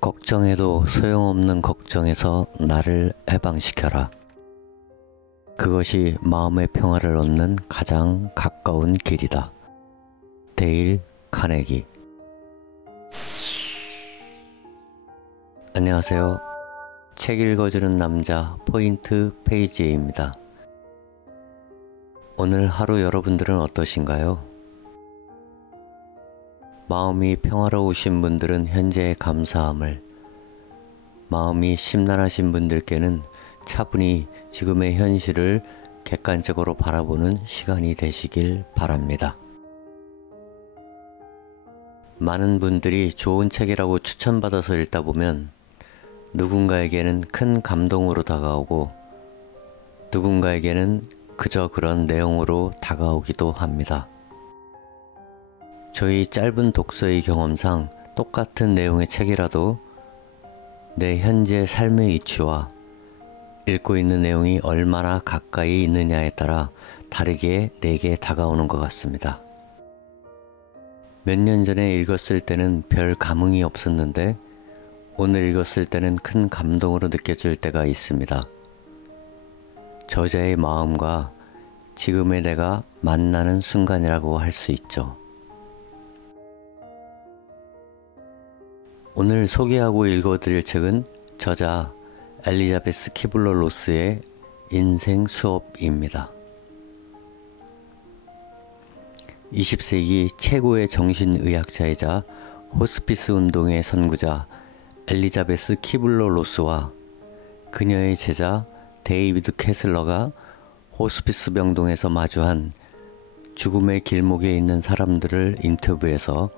걱정해도 소용없는 걱정에서 나를 해방시켜라. 그것이 마음의 평화를 얻는 가장 가까운 길이다. 데일 카네기. 안녕하세요. 책 읽어주는 남자 포인트 페이지입니다. 오늘 하루 여러분들은 어떠신가요? 마음이 평화로우신 분들은 현재의 감사함을, 마음이 심란하신 분들께는 차분히 지금의 현실을 객관적으로 바라보는 시간이 되시길 바랍니다. 많은 분들이 좋은 책이라고 추천받아서 읽다 보면 누군가에게는 큰 감동으로 다가오고 누군가에게는 그저 그런 내용으로 다가오기도 합니다. 저희 짧은 독서의 경험상 똑같은 내용의 책이라도 내 현재 삶의 이치와 읽고 있는 내용이 얼마나 가까이 있느냐에 따라 다르게 내게 다가오는 것 같습니다. 몇 년 전에 읽었을 때는 별 감흥이 없었는데 오늘 읽었을 때는 큰 감동으로 느껴질 때가 있습니다. 저자의 마음과 지금의 내가 만나는 순간이라고 할 수 있죠. 오늘 소개하고 읽어드릴 책은 저자 엘리자베스 키블러 로스의 인생 수업입니다. 20세기 최고의 정신의학자이자 호스피스 운동의 선구자 엘리자베스 키블러 로스와 그녀의 제자 데이비드 캐슬러가 호스피스 병동에서 마주한 죽음의 길목에 있는 사람들을 인터뷰해서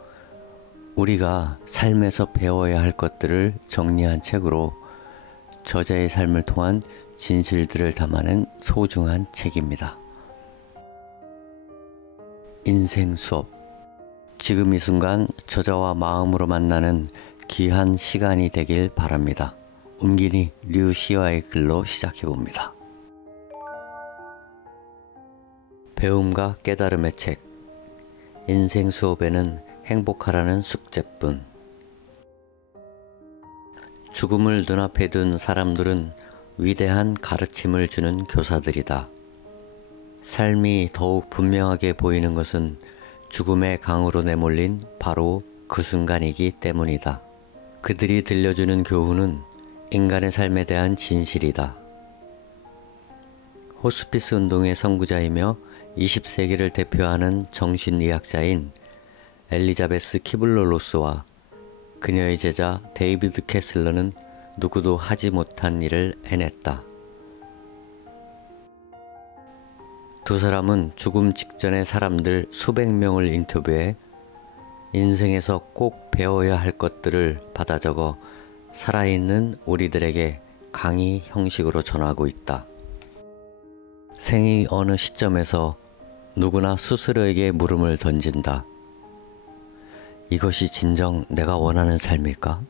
우리가 삶에서 배워야 할 것들을 정리한 책으로 저자의 삶을 통한 진실들을 담아낸 소중한 책입니다. 인생 수업. 지금 이 순간 저자와 마음으로 만나는 귀한 시간이 되길 바랍니다. 옮기니 류시와의 글로 시작해봅니다. 배움과 깨달음의 책. 인생 수업에는 행복하라는 숙제뿐. 죽음을 눈앞에 둔 사람들은 위대한 가르침을 주는 교사들이다. 삶이 더욱 분명하게 보이는 것은 죽음의 강으로 내몰린 바로 그 순간이기 때문이다. 그들이 들려주는 교훈은 인간의 삶에 대한 진실이다. 호스피스 운동의 선구자이며 20세기를 대표하는 정신의학자인 엘리자베스 키블러 로스와 그녀의 제자 데이비드 캐슬러는 누구도 하지 못한 일을 해냈다. 두 사람은 죽음 직전의 사람들 수백 명을 인터뷰해 인생에서 꼭 배워야 할 것들을 받아 적어 살아있는 우리들에게 강의 형식으로 전하고 있다. 생의 어느 시점에서 누구나 스스로에게 물음을 던진다. 이것이 진정 내가 원하는 삶일까?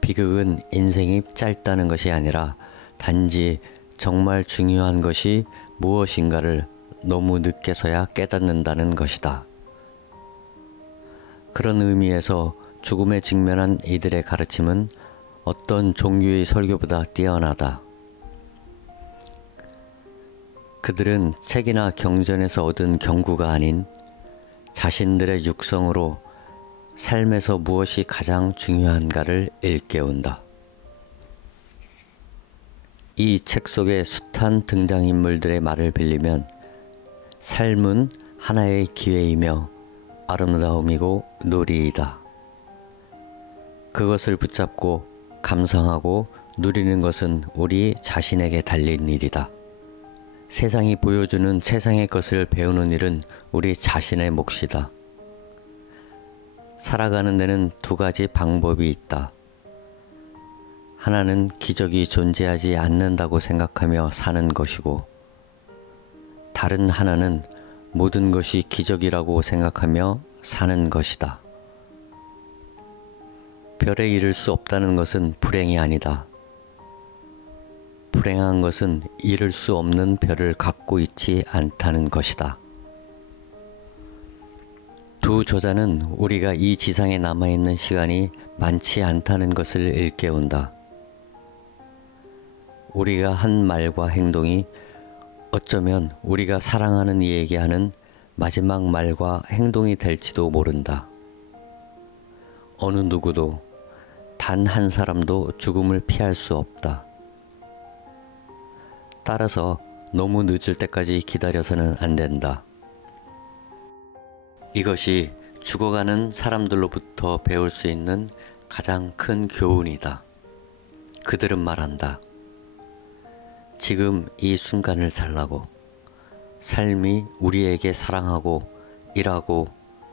비극은 인생이 짧다는 것이 아니라 단지 정말 중요한 것이 무엇인가를 너무 늦게서야 깨닫는다는 것이다. 그런 의미에서 죽음에 직면한 이들의 가르침은 어떤 종교의 설교보다 뛰어나다. 그들은 책이나 경전에서 얻은 경구가 아닌 자신들의 육성으로 삶에서 무엇이 가장 중요한가를 일깨운다. 이 책 속의 숱한 등장인물들의 말을 빌리면 삶은 하나의 기회이며 아름다움이고 놀이이다. 그것을 붙잡고 감상하고 누리는 것은 우리 자신에게 달린 일이다. 세상이 보여주는 세상의 것을 배우는 일은 우리 자신의 몫이다. 살아가는 데는 두 가지 방법이 있다. 하나는 기적이 존재하지 않는다고 생각하며 사는 것이고, 다른 하나는 모든 것이 기적이라고 생각하며 사는 것이다. 별에 이를 수 없다는 것은 불행이 아니다. 불행한 것은 이룰 수 없는 별을 갖고 있지 않다는 것이다. 두 저자는 우리가 이 지상에 남아있는 시간이 많지 않다는 것을 일깨운다. 우리가 한 말과 행동이 어쩌면 우리가 사랑하는 이에게 하는 마지막 말과 행동이 될지도 모른다. 어느 누구도 단 한 사람도 죽음을 피할 수 없다. 따라서 너무 늦을 때까지 기다려서는 안 된다. 이것이 죽어가는 사람들로부터 배울 수 있는 가장 큰 교훈이다. 그들은 말한다. 지금 이 순간을 살라고. 삶이 우리에게 사랑하고 일하고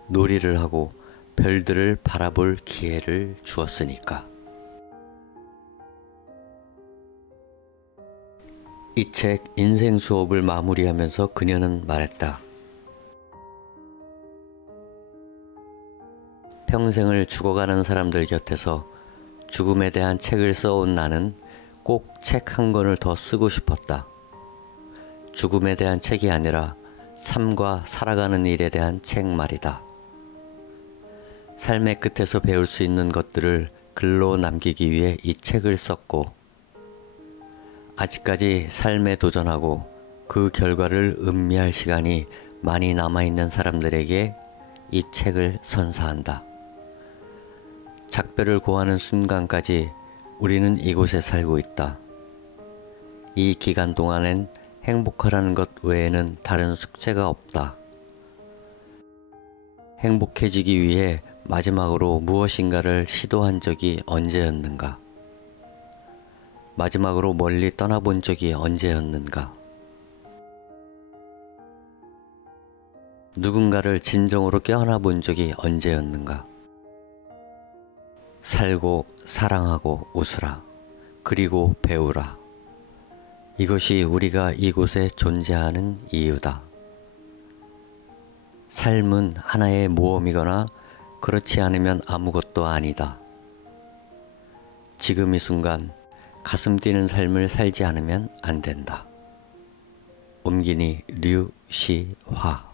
놀이를 하고 별들을 바라볼 기회를 주었으니까. 이 책 인생 수업을 마무리하면서 그녀는 말했다. 평생을 죽어가는 사람들 곁에서 죽음에 대한 책을 써온 나는 꼭 책 한 권을 더 쓰고 싶었다. 죽음에 대한 책이 아니라 삶과 살아가는 일에 대한 책 말이다. 삶의 끝에서 배울 수 있는 것들을 글로 남기기 위해 이 책을 썼고, 아직까지 삶에 도전하고 그 결과를 음미할 시간이 많이 남아있는 사람들에게 이 책을 선사한다. 작별을 고하는 순간까지 우리는 이곳에 살고 있다. 이 기간 동안엔 행복하라는 것 외에는 다른 숙제가 없다. 행복해지기 위해 마지막으로 무엇인가를 시도한 적이 언제였는가? 마지막으로 멀리 떠나본 적이 언제였는가? 누군가를 진정으로 껴안아 본 적이 언제였는가? 살고 사랑하고 웃으라. 그리고 배우라. 이것이 우리가 이곳에 존재하는 이유다. 삶은 하나의 모험이거나 그렇지 않으면 아무것도 아니다. 지금 이 순간 가슴 뛰는 삶을 살지 않으면 안 된다. 옴기니 류시화.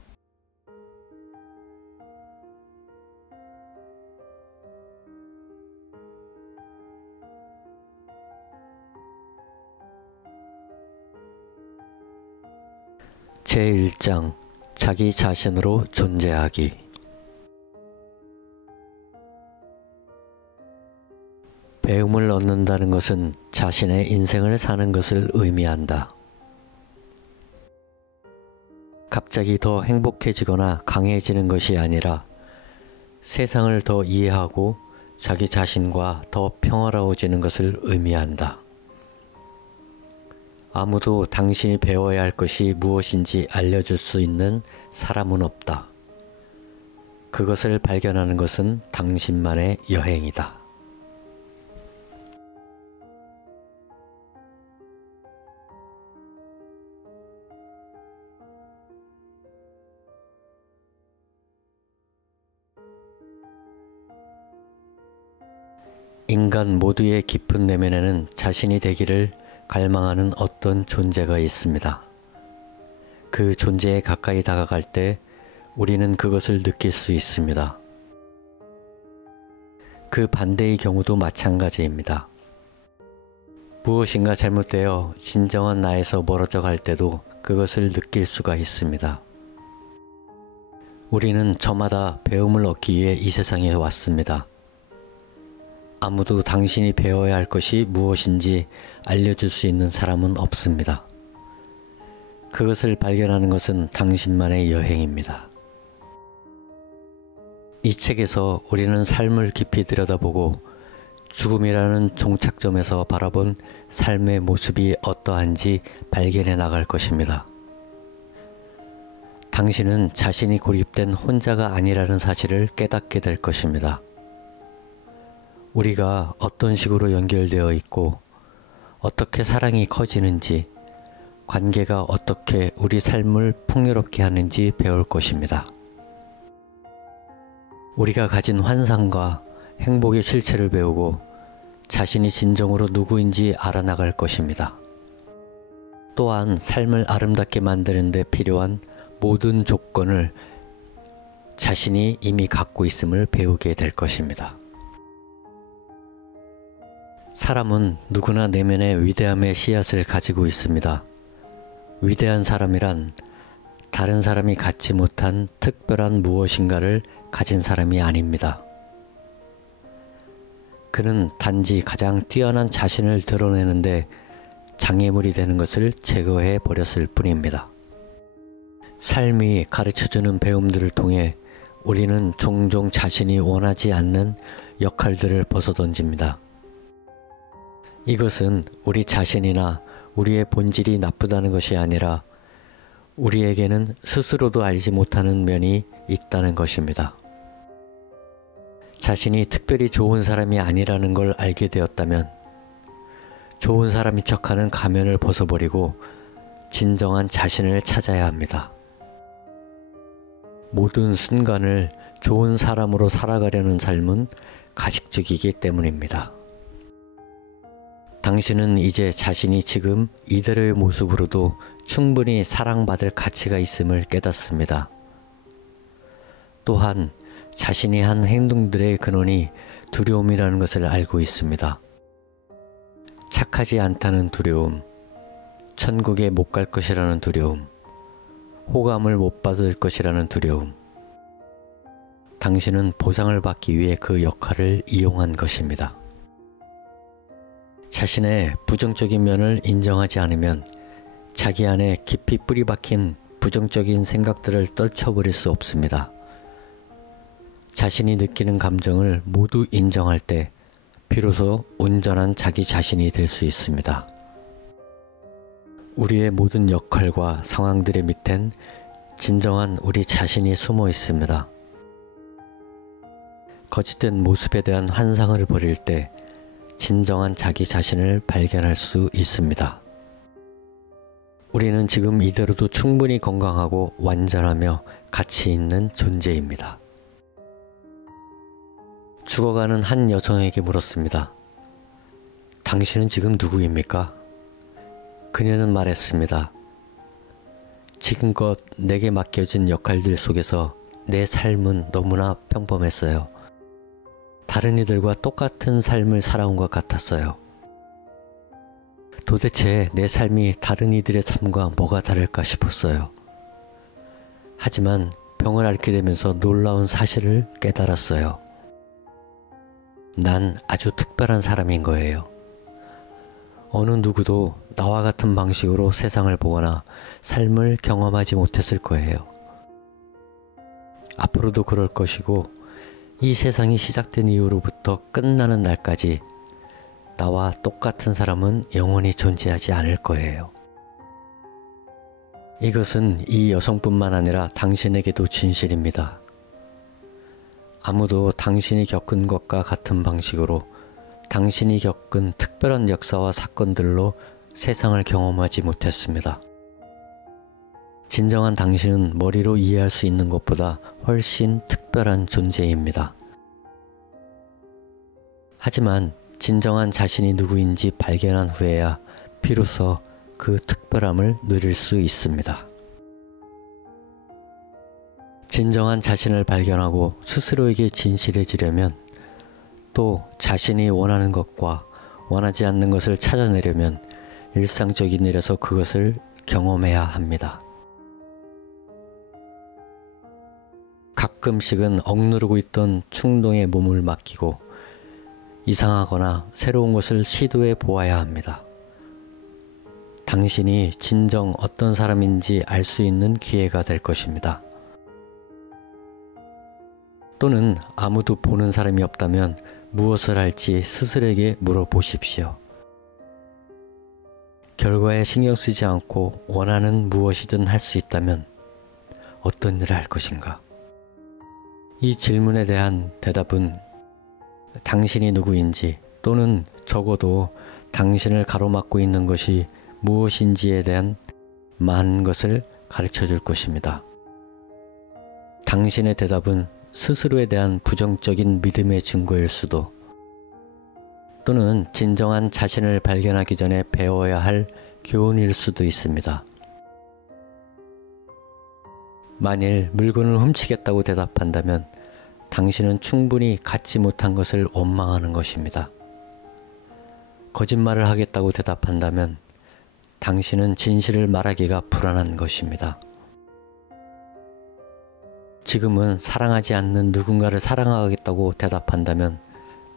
제1장 자기 자신으로 존재하기. 배움을 얻는다는 것은 자신의 인생을 사는 것을 의미한다. 갑자기 더 행복해지거나 강해지는 것이 아니라 세상을 더 이해하고 자기 자신과 더 평화로워지는 것을 의미한다. 아무도 당신이 배워야 할 것이 무엇인지 알려줄 수 있는 사람은 없다. 그것을 발견하는 것은 당신만의 여행이다. 인간 모두의 깊은 내면에는 자신이 되기를 갈망하는 어떤 존재가 있습니다. 그 존재에 가까이 다가갈 때 우리는 그것을 느낄 수 있습니다. 그 반대의 경우도 마찬가지입니다. 무엇인가 잘못되어 진정한 나에서 멀어져 갈 때도 그것을 느낄 수가 있습니다. 우리는 저마다 배움을 얻기 위해 이 세상에 왔습니다. 아무도 당신이 배워야 할 것이 무엇인지 알려줄 수 있는 사람은 없습니다. 그것을 발견하는 것은 당신만의 여행입니다. 이 책에서 우리는 삶을 깊이 들여다보고 죽음이라는 종착점에서 바라본 삶의 모습이 어떠한지 발견해 나갈 것입니다. 당신은 자신이 고립된 혼자가 아니라는 사실을 깨닫게 될 것입니다. 우리가 어떤 식으로 연결되어 있고 어떻게 사랑이 커지는지, 관계가 어떻게 우리 삶을 풍요롭게 하는지 배울 것입니다. 우리가 가진 환상과 행복의 실체를 배우고 자신이 진정으로 누구인지 알아나갈 것입니다. 또한 삶을 아름답게 만드는 데 필요한 모든 조건을 자신이 이미 갖고 있음을 배우게 될 것입니다. 사람은 누구나 내면에 위대함의 씨앗을 가지고 있습니다. 위대한 사람이란 다른 사람이 갖지 못한 특별한 무엇인가를 가진 사람이 아닙니다. 그는 단지 가장 뛰어난 자신을 드러내는데 장애물이 되는 것을 제거해 버렸을 뿐입니다. 삶이 가르쳐주는 배움들을 통해 우리는 종종 자신이 원하지 않는 역할들을 벗어던집니다. 이것은 우리 자신이나 우리의 본질이 나쁘다는 것이 아니라 우리에게는 스스로도 알지 못하는 면이 있다는 것입니다. 자신이 특별히 좋은 사람이 아니라는 걸 알게 되었다면 좋은 사람인 척하는 가면을 벗어버리고 진정한 자신을 찾아야 합니다. 모든 순간을 좋은 사람으로 살아가려는 삶은 가식적이기 때문입니다. 당신은 이제 자신이 지금 이대로의 모습으로도 충분히 사랑받을 가치가 있음을 깨닫습니다. 또한 자신이 한 행동들의 근원이 두려움이라는 것을 알고 있습니다. 착하지 않다는 두려움, 천국에 못 갈 것이라는 두려움, 호감을 못 받을 것이라는 두려움. 당신은 보상을 받기 위해 그 역할을 이용한 것입니다. 자신의 부정적인 면을 인정하지 않으면 자기 안에 깊이 뿌리 박힌 부정적인 생각들을 떨쳐버릴 수 없습니다. 자신이 느끼는 감정을 모두 인정할 때 비로소 온전한 자기 자신이 될 수 있습니다. 우리의 모든 역할과 상황들의 밑엔 진정한 우리 자신이 숨어 있습니다. 거짓된 모습에 대한 환상을 버릴 때 진정한 자기 자신을 발견할 수 있습니다. 우리는 지금 이대로도 충분히 건강하고 완전하며 가치 있는 존재입니다. 죽어가는 한 여성에게 물었습니다. 당신은 지금 누구입니까? 그녀는 말했습니다. 지금껏 내게 맡겨진 역할들 속에서 내 삶은 너무나 평범했어요. 다른 이들과 똑같은 삶을 살아온 것 같았어요. 도대체 내 삶이 다른 이들의 삶과 뭐가 다를까 싶었어요. 하지만 병을 앓게 되면서 놀라운 사실을 깨달았어요. 난 아주 특별한 사람인 거예요. 어느 누구도 나와 같은 방식으로 세상을 보거나 삶을 경험하지 못했을 거예요. 앞으로도 그럴 것이고 이 세상이 시작된 이후로부터 끝나는 날까지 나와 똑같은 사람은 영원히 존재하지 않을 거예요. 이것은 이 여성뿐만 아니라 당신에게도 진실입니다. 아무도 당신이 겪은 것과 같은 방식으로 당신이 겪은 특별한 역사와 사건들로 세상을 경험하지 못했습니다. 진정한 당신은 머리로 이해할 수 있는 것보다 훨씬 특별한 존재입니다. 하지만 진정한 자신이 누구인지 발견한 후에야 비로소 그 특별함을 누릴 수 있습니다. 진정한 자신을 발견하고 스스로에게 진실해지려면 또 자신이 원하는 것과 원하지 않는 것을 찾아내려면 일상적인 일에서 그것을 경험해야 합니다. 가끔씩은 억누르고 있던 충동에 몸을 맡기고 이상하거나 새로운 것을 시도해 보아야 합니다. 당신이 진정 어떤 사람인지 알 수 있는 기회가 될 것입니다. 또는 아무도 보는 사람이 없다면 무엇을 할지 스스로에게 물어보십시오. 결과에 신경 쓰지 않고 원하는 무엇이든 할 수 있다면 어떤 일을 할 것인가? 이 질문에 대한 대답은 당신이 누구인지 또는 적어도 당신을 가로막고 있는 것이 무엇인지에 대한 많은 것을 가르쳐 줄 것입니다. 당신의 대답은 스스로에 대한 부정적인 믿음의 증거일 수도 또는 진정한 자신을 발견하기 전에 배워야 할 교훈일 수도 있습니다. 만일 물건을 훔치겠다고 대답한다면 당신은 충분히 갖지 못한 것을 원망하는 것입니다. 거짓말을 하겠다고 대답한다면 당신은 진실을 말하기가 불안한 것입니다. 지금은 사랑하지 않는 누군가를 사랑하겠다고 대답한다면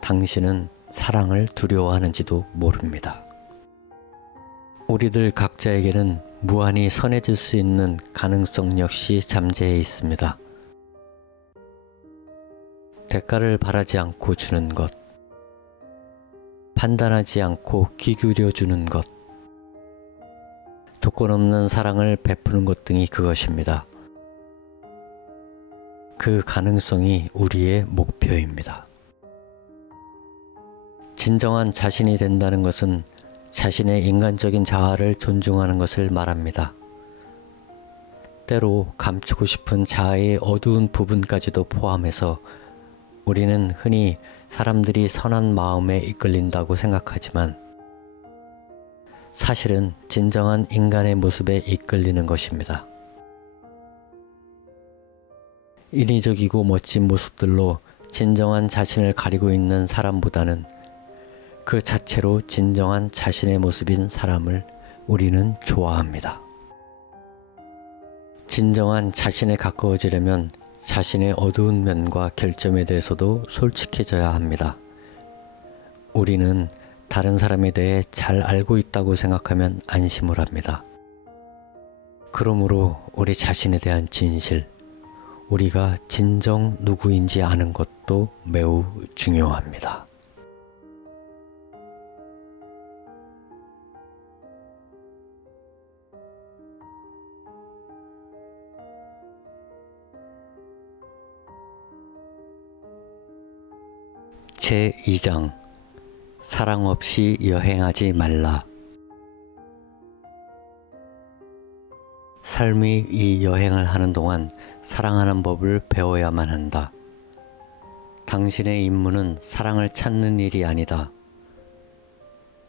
당신은 사랑을 두려워하는지도 모릅니다. 우리들 각자에게는 무한히 선해질 수 있는 가능성 역시 잠재해 있습니다. 대가를 바라지 않고 주는 것, 판단하지 않고 귀 기울여 주는 것, 조건 없는 사랑을 베푸는 것 등이 그것입니다. 그 가능성이 우리의 목표입니다. 진정한 자신이 된다는 것은 자신의 인간적인 자아를 존중하는 것을 말합니다. 때로 감추고 싶은 자아의 어두운 부분까지도 포함해서 우리는 흔히 사람들이 선한 마음에 이끌린다고 생각하지만 사실은 진정한 인간의 모습에 이끌리는 것입니다. 인위적이고 멋진 모습들로 진정한 자신을 가리고 있는 사람보다는 그 자체로 진정한 자신의 모습인 사람을 우리는 좋아합니다. 진정한 자신에 가까워지려면 자신의 어두운 면과 결점에 대해서도 솔직해져야 합니다. 우리는 다른 사람에 대해 잘 알고 있다고 생각하면 안심을 합니다. 그러므로 우리 자신에 대한 진실, 우리가 진정 누구인지 아는 것도 매우 중요합니다. 제2장 사랑 없이 여행하지 말라. 삶이 이 여행을 하는 동안 사랑하는 법을 배워야만 한다. 당신의 임무는 사랑을 찾는 일이 아니다.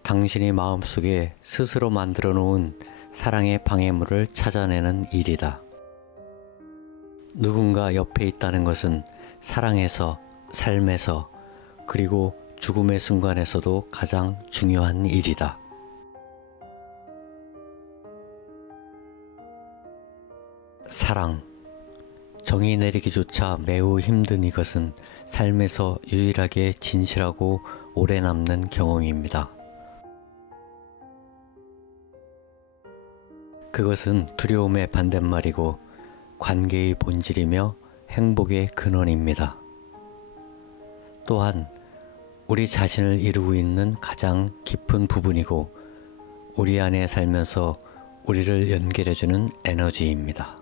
당신이 마음속에 스스로 만들어 놓은 사랑의 방해물을 찾아내는 일이다. 누군가 옆에 있다는 것은 사랑에서, 삶에서, 그리고 죽음의 순간에서도 가장 중요한 일이다. 사랑, 정의 내리기조차 매우 힘든 이것은 삶에서 유일하게 진실하고 오래 남는 경험입니다. 그것은 두려움의 반대말이고 관계의 본질이며 행복의 근원입니다. 또한 우리 자신을 이루고 있는 가장 깊은 부분이고 우리 안에 살면서 우리를 연결해주는 에너지입니다.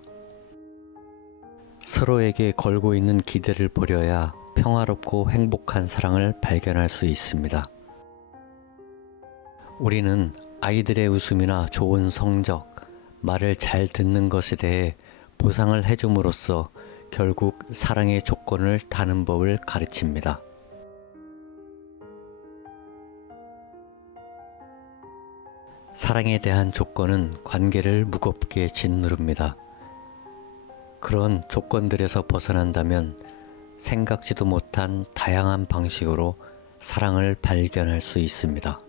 서로에게 걸고 있는 기대를 버려야 평화롭고 행복한 사랑을 발견할 수 있습니다. 우리는 아이들의 웃음이나 좋은 성적, 말을 잘 듣는 것에 대해 보상을 해줌으로써 결국 사랑의 조건을 다는 법을 가르칩니다. 사랑에 대한 조건은 관계를 무겁게 짓누릅니다. 그런 조건들에서 벗어난다면 생각지도 못한 다양한 방식으로 사랑을 발견할 수 있습니다.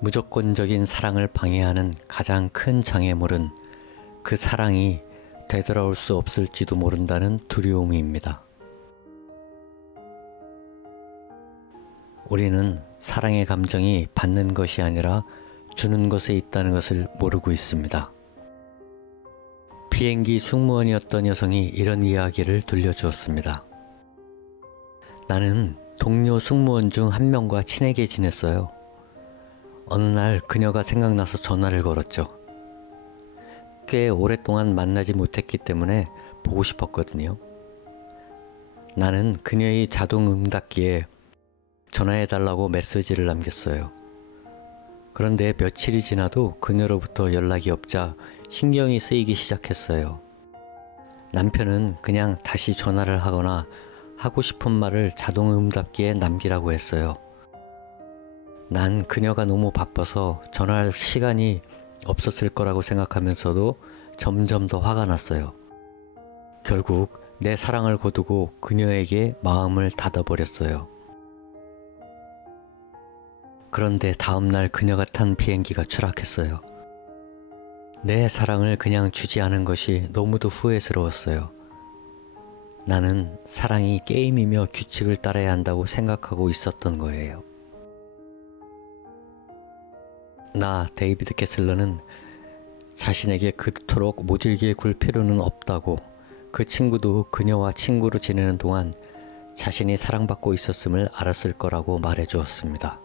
무조건적인 사랑을 방해하는 가장 큰 장애물은 그 사랑이 되돌아올 수 없을지도 모른다는 두려움입니다. 우리는 사랑의 감정이 받는 것이 아니라 주는 것에 있다는 것을 모르고 있습니다. 비행기 승무원이었던 여성이 이런 이야기를 들려주었습니다. 나는 동료 승무원 중 한 명과 친하게 지냈어요. 어느 날 그녀가 생각나서 전화를 걸었죠. 꽤 오랫동안 만나지 못했기 때문에 보고 싶었거든요. 나는 그녀의 자동 응답기에 전화해달라고 메시지를 남겼어요. 그런데 며칠이 지나도 그녀로부터 연락이 없자 신경이 쓰이기 시작했어요. 남편은 그냥 다시 전화를 하거나 하고 싶은 말을 자동 응답기에 남기라고 했어요. 난 그녀가 너무 바빠서 전화할 시간이 없었을 거라고 생각하면서도 점점 더 화가 났어요. 결국 내 사랑을 거두고 그녀에게 마음을 닫아버렸어요. 그런데 다음날 그녀가 탄 비행기가 추락했어요. 내 사랑을 그냥 주지 않은 것이 너무도 후회스러웠어요. 나는 사랑이 게임이며 규칙을 따라야 한다고 생각하고 있었던 거예요. 나 데이비드 캐슬러는 자신에게 그토록 모질게 굴 필요는 없다고, 그 친구도 그녀와 친구로 지내는 동안 자신이 사랑받고 있었음을 알았을 거라고 말해 주었습니다.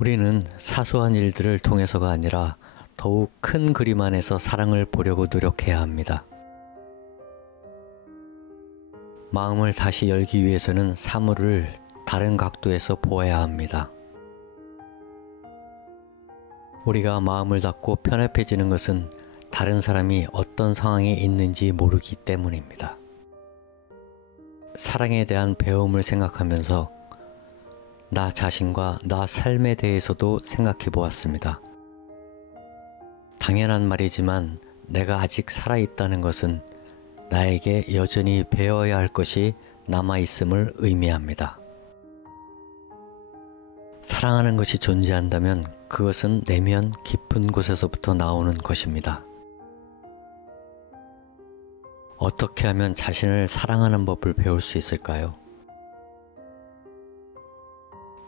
우리는 사소한 일들을 통해서가 아니라 더욱 큰 그림 안에서 사랑을 보려고 노력해야 합니다. 마음을 다시 열기 위해서는 사물을 다른 각도에서 보아야 합니다. 우리가 마음을 닫고 편협해지는 것은 다른 사람이 어떤 상황에 있는지 모르기 때문입니다. 사랑에 대한 배움을 생각하면서 나 자신과 나 삶에 대해서도 생각해 보았습니다. 당연한 말이지만 내가 아직 살아있다는 것은 나에게 여전히 배워야 할 것이 남아있음을 의미합니다. 사랑하는 것이 존재한다면 그것은 내면 깊은 곳에서부터 나오는 것입니다. 어떻게 하면 자신을 사랑하는 법을 배울 수 있을까요?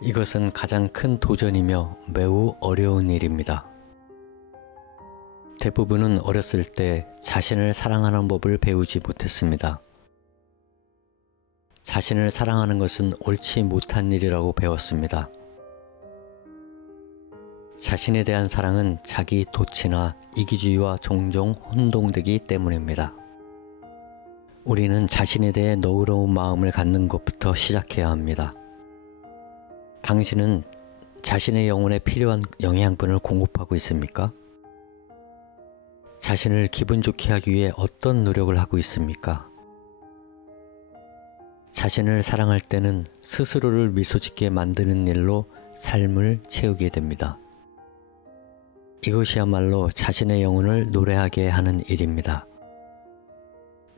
이것은 가장 큰 도전이며 매우 어려운 일입니다. 대부분은 어렸을 때 자신을 사랑하는 법을 배우지 못했습니다. 자신을 사랑하는 것은 옳지 못한 일이라고 배웠습니다. 자신에 대한 사랑은 자기 도취나 이기주의와 종종 혼동되기 때문입니다. 우리는 자신에 대해 너그러운 마음을 갖는 것부터 시작해야 합니다. 당신은 자신의 영혼에 필요한 영양분을 공급하고 있습니까? 자신을 기분 좋게 하기 위해 어떤 노력을 하고 있습니까? 자신을 사랑할 때는 스스로를 미소짓게 만드는 일로 삶을 채우게 됩니다. 이것이야말로 자신의 영혼을 노래하게 하는 일입니다.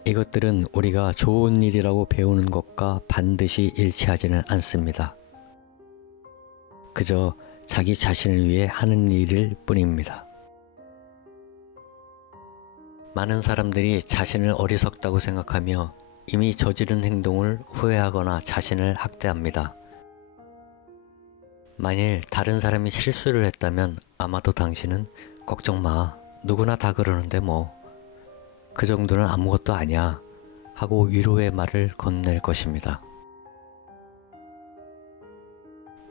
이것들은 우리가 좋은 일이라고 배우는 것과 반드시 일치하지는 않습니다. 그저 자기 자신을 위해 하는 일일 뿐입니다. 많은 사람들이 자신을 어리석다고 생각하며 이미 저지른 행동을 후회하거나 자신을 학대합니다. 만일 다른 사람이 실수를 했다면 아마도 당신은 걱정 마, 누구나 다 그러는데 뭐, 그 정도는 아무것도 아니야 하고 위로의 말을 건넬 것입니다.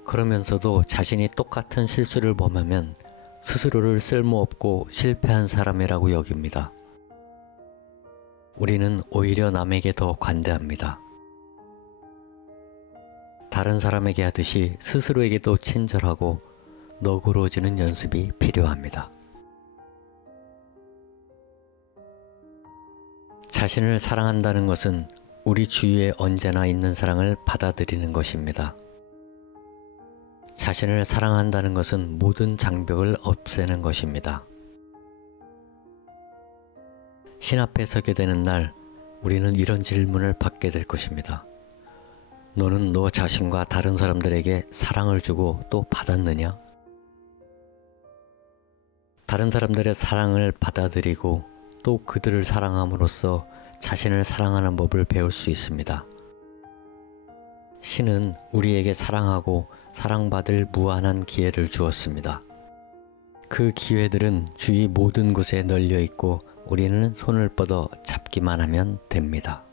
그러면서도 자신이 똑같은 실수를 범하면 스스로를 쓸모없고 실패한 사람이라고 여깁니다. 우리는 오히려 남에게 더 관대합니다. 다른 사람에게 하듯이 스스로에게도 친절하고 너그러워지는 연습이 필요합니다. 자신을 사랑한다는 것은 우리 주위에 언제나 있는 사랑을 받아들이는 것입니다. 자신을 사랑한다는 것은 모든 장벽을 없애는 것입니다. 신 앞에 서게 되는 날, 우리는 이런 질문을 받게 될 것입니다. 너는 너 자신과 다른 사람들에게 사랑을 주고 또 받았느냐? 다른 사람들의 사랑을 받아들이고 또 그들을 사랑함으로써 자신을 사랑하는 법을 배울 수 있습니다. 신은 우리에게 사랑하고 사랑받을 무한한 기회를 주었습니다. 그 기회들은 주위 모든 곳에 널려 있고 우리는 손을 뻗어 잡기만 하면 됩니다.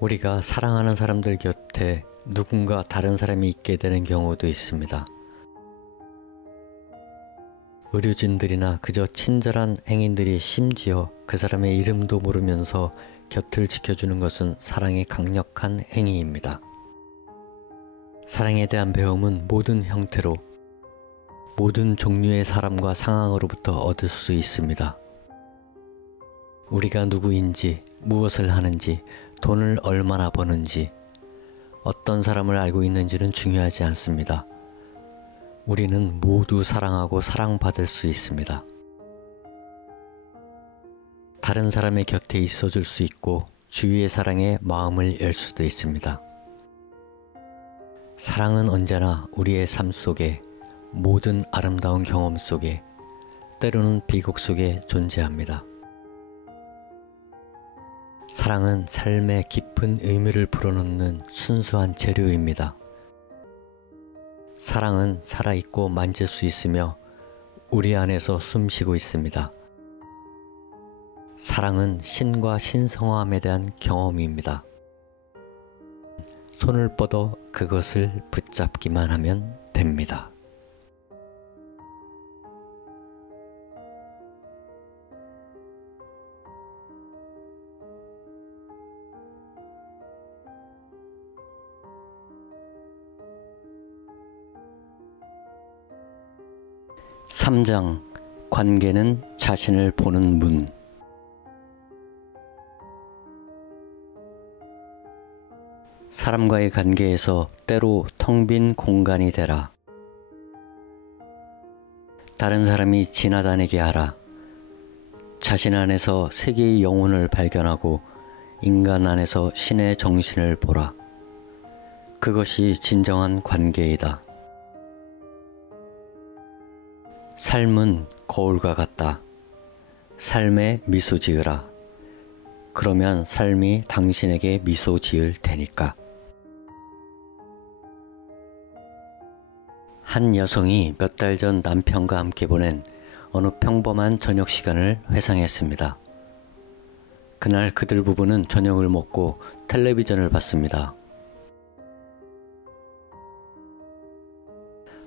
우리가 사랑하는 사람들 곁에 누군가 다른 사람이 있게 되는 경우도 있습니다. 의료진들이나 그저 친절한 행인들이 심지어 그 사람의 이름도 모르면서 곁을 지켜주는 것은 사랑의 강력한 행위입니다. 사랑에 대한 배움은 모든 형태로, 모든 종류의 사람과 상황으로부터 얻을 수 있습니다. 우리가 누구인지, 무엇을 하는지, 돈을 얼마나 버는지, 어떤 사람을 알고 있는지는 중요하지 않습니다. 우리는 모두 사랑하고 사랑받을 수 있습니다. 다른 사람의 곁에 있어줄 수 있고 주위의 사랑에 마음을 열 수도 있습니다. 사랑은 언제나 우리의 삶 속에, 모든 아름다운 경험 속에, 때로는 비극 속에 존재합니다. 사랑은 삶의 깊은 의미를 불어넣는 순수한 재료입니다. 사랑은 살아있고 만질 수 있으며 우리 안에서 숨쉬고 있습니다. 사랑은 신과 신성함에 대한 경험입니다. 손을 뻗어 그것을 붙잡기만 하면 됩니다. (3장) 관계는 자신을 보는 문. 사람과의 관계에서 때로 텅 빈 공간이 되라. 다른 사람이 지나다니게 하라. 자신 안에서 세계의 영혼을 발견하고 인간 안에서 신의 정신을 보라. 그것이 진정한 관계이다. 삶은 거울과 같다. 삶에 미소 지으라. 그러면 삶이 당신에게 미소 지을 테니까. 한 여성이 몇 달 전 남편과 함께 보낸 어느 평범한 저녁 시간을 회상했습니다. 그날 그들 부부는 저녁을 먹고 텔레비전을 봤습니다.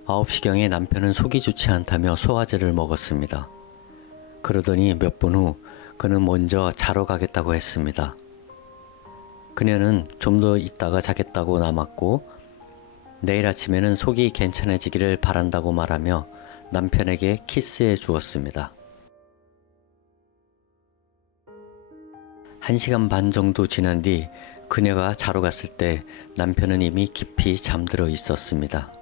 9시경에 남편은 속이 좋지 않다며 소화제를 먹었습니다. 그러더니 몇 분 후 그는 먼저 자러 가겠다고 했습니다. 그녀는 좀 더 있다가 자겠다고 남았고 내일 아침에는 속이 괜찮아지기를 바란다고 말하며 남편에게 키스해 주었습니다. 1시간 반 정도 지난 뒤 그녀가 자러 갔을 때 남편은 이미 깊이 잠들어 있었습니다.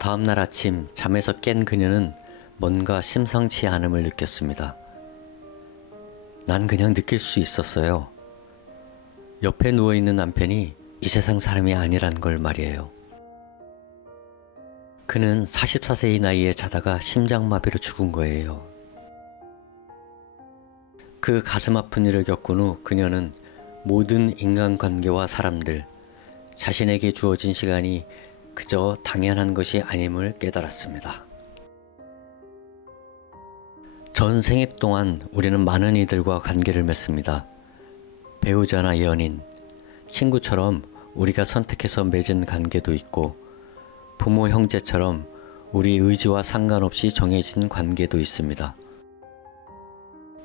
다음날 아침 잠에서 깬 그녀는 뭔가 심상치 않음을 느꼈습니다. 난 그냥 느낄 수 있었어요. 옆에 누워있는 남편이 이 세상 사람이 아니란 걸 말이에요. 그는 44세의 나이에 자다가 심장마비로 죽은 거예요. 그 가슴 아픈 일을 겪은 후 그녀는 모든 인간관계와 사람들, 자신에게 주어진 시간이 그저 당연한 것이 아님을 깨달았습니다. 전 생애 동안 우리는 많은 이들과 관계를 맺습니다. 배우자나 연인, 친구처럼 우리가 선택해서 맺은 관계도 있고 부모, 형제처럼 우리 의지와 상관없이 정해진 관계도 있습니다.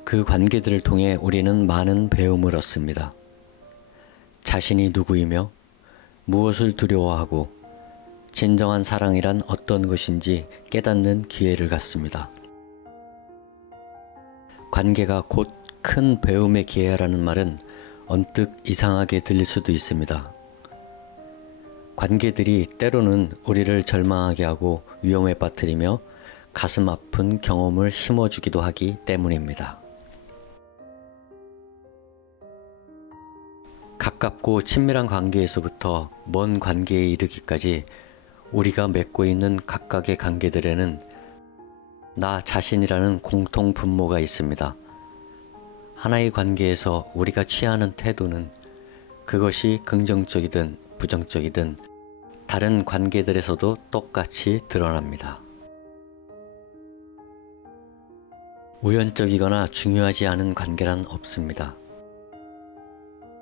그 관계들을 통해 우리는 많은 배움을 얻습니다. 자신이 누구이며 무엇을 두려워하고 진정한 사랑이란 어떤 것인지 깨닫는 기회를 갖습니다. 관계가 곧 큰 배움의 기회라는 말은 언뜻 이상하게 들릴 수도 있습니다. 관계들이 때로는 우리를 절망하게 하고 위험에 빠뜨리며 가슴 아픈 경험을 심어주기도 하기 때문입니다. 가깝고 친밀한 관계에서부터 먼 관계에 이르기까지 우리가 맺고 있는 각각의 관계들에는 나 자신이라는 공통 분모가 있습니다. 하나의 관계에서 우리가 취하는 태도는 그것이 긍정적이든 부정적이든 다른 관계들에서도 똑같이 드러납니다. 우연적이거나 중요하지 않은 관계란 없습니다.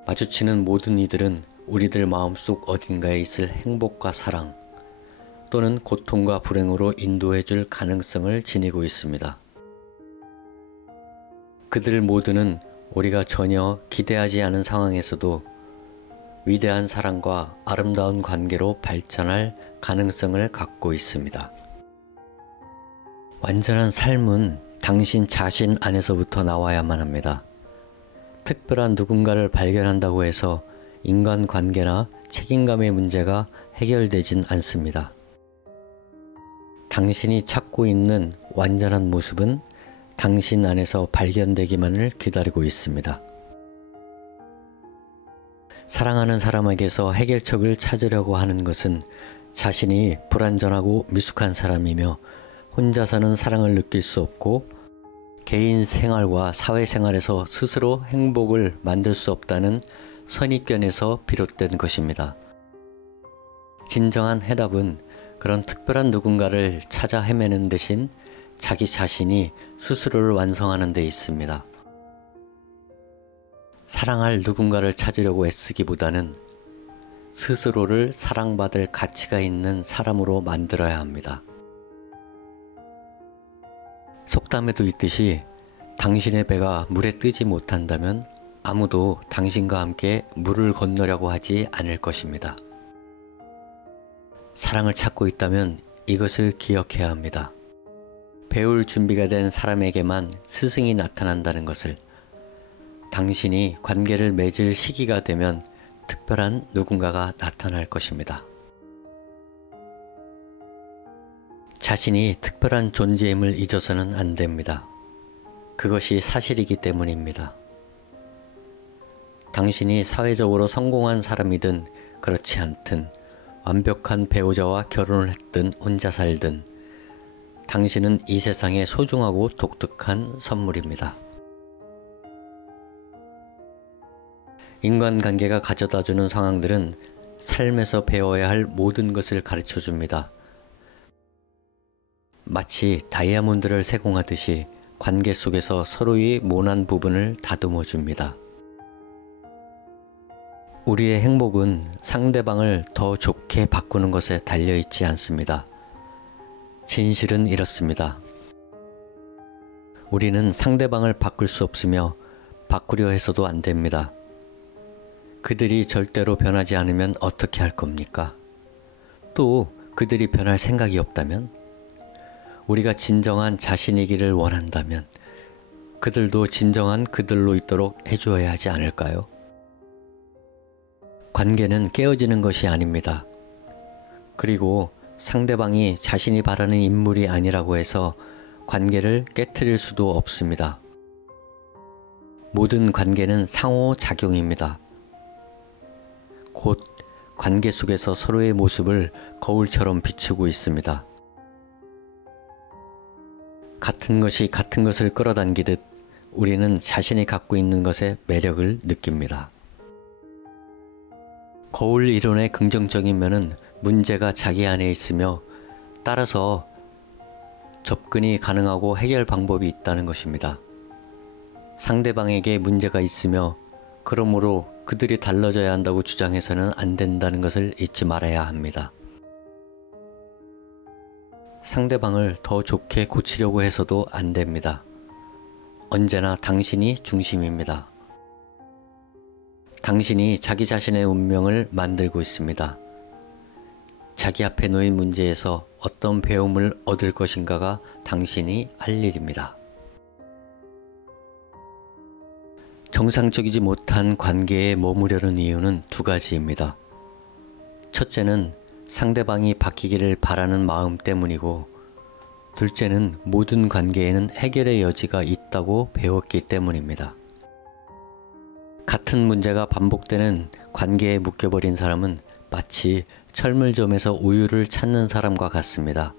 마주치는 모든 이들은 우리들 마음속 어딘가에 있을 행복과 사랑 또는 고통과 불행으로 인도해 줄 가능성을 지니고 있습니다. 그들 모두는 우리가 전혀 기대하지 않은 상황에서도 위대한 사랑과 아름다운 관계로 발전할 가능성을 갖고 있습니다. 완전한 삶은 당신 자신 안에서부터 나와야만 합니다. 특별한 누군가를 발견한다고 해서 인간관계나 책임감의 문제가 해결되진 않습니다. 당신이 찾고 있는 완전한 모습은 당신 안에서 발견되기만을 기다리고 있습니다. 사랑하는 사람에게서 해결책을 찾으려고 하는 것은 자신이 불완전하고 미숙한 사람이며 혼자서는 사랑을 느낄 수 없고 개인 생활과 사회생활에서 스스로 행복을 만들 수 없다는 선입견에서 비롯된 것입니다. 진정한 해답은 그런 특별한 누군가를 찾아 헤매는 대신 자기 자신이 스스로를 완성하는 데 있습니다. 사랑할 누군가를 찾으려고 애쓰기보다는 스스로를 사랑받을 가치가 있는 사람으로 만들어야 합니다. 속담에도 있듯이 당신의 배가 물에 뜨지 못한다면 아무도 당신과 함께 물을 건너려고 하지 않을 것입니다. 사랑을 찾고 있다면 이것을 기억해야 합니다. 배울 준비가 된 사람에게만 스승이 나타난다는 것을, 당신이 관계를 맺을 시기가 되면 특별한 누군가가 나타날 것입니다. 자신이 특별한 존재임을 잊어서는 안 됩니다. 그것이 사실이기 때문입니다. 당신이 사회적으로 성공한 사람이든 그렇지 않든, 완벽한 배우자와 결혼을 했든 혼자 살든 당신은 이 세상에 소중하고 독특한 선물입니다. 인간관계가 가져다주는 상황들은 삶에서 배워야 할 모든 것을 가르쳐 줍니다. 마치 다이아몬드를 세공하듯이 관계 속에서 서로의 모난 부분을 다듬어 줍니다. 우리의 행복은 상대방을 더 좋게 바꾸는 것에 달려있지 않습니다. 진실은 이렇습니다. 우리는 상대방을 바꿀 수 없으며 바꾸려 해서도 안 됩니다. 그들이 절대로 변하지 않으면 어떻게 할 겁니까? 또 그들이 변할 생각이 없다면? 우리가 진정한 자신이기를 원한다면 그들도 진정한 그들로 있도록 해주어야 하지 않을까요? 관계는 깨어지는 것이 아닙니다. 그리고 상대방이 자신이 바라는 인물이 아니라고 해서 관계를 깨트릴 수도 없습니다. 모든 관계는 상호작용입니다. 곧 관계 속에서 서로의 모습을 거울처럼 비추고 있습니다. 같은 것이 같은 것을 끌어당기듯 우리는 자신이 갖고 있는 것의 매력을 느낍니다. 거울 이론의 긍정적인 면은 문제가 자기 안에 있으며 따라서 접근이 가능하고 해결 방법이 있다는 것입니다. 상대방에게 문제가 있으며 그러므로 그들이 달라져야 한다고 주장해서는 안 된다는 것을 잊지 말아야 합니다. 상대방을 더 좋게 고치려고 해서도 안 됩니다. 언제나 당신이 중심입니다. 당신이 자기 자신의 운명을 만들고 있습니다. 자기 앞에 놓인 문제에서 어떤 배움을 얻을 것인가가 당신이 할 일입니다. 정상적이지 못한 관계에 머무려는 이유는 두 가지입니다. 첫째는 상대방이 바뀌기를 바라는 마음 때문이고, 둘째는 모든 관계에는 해결의 여지가 있다고 배웠기 때문입니다. 같은 문제가 반복되는 관계에 묶여버린 사람은 마치 철물점에서 우유를 찾는 사람과 같습니다.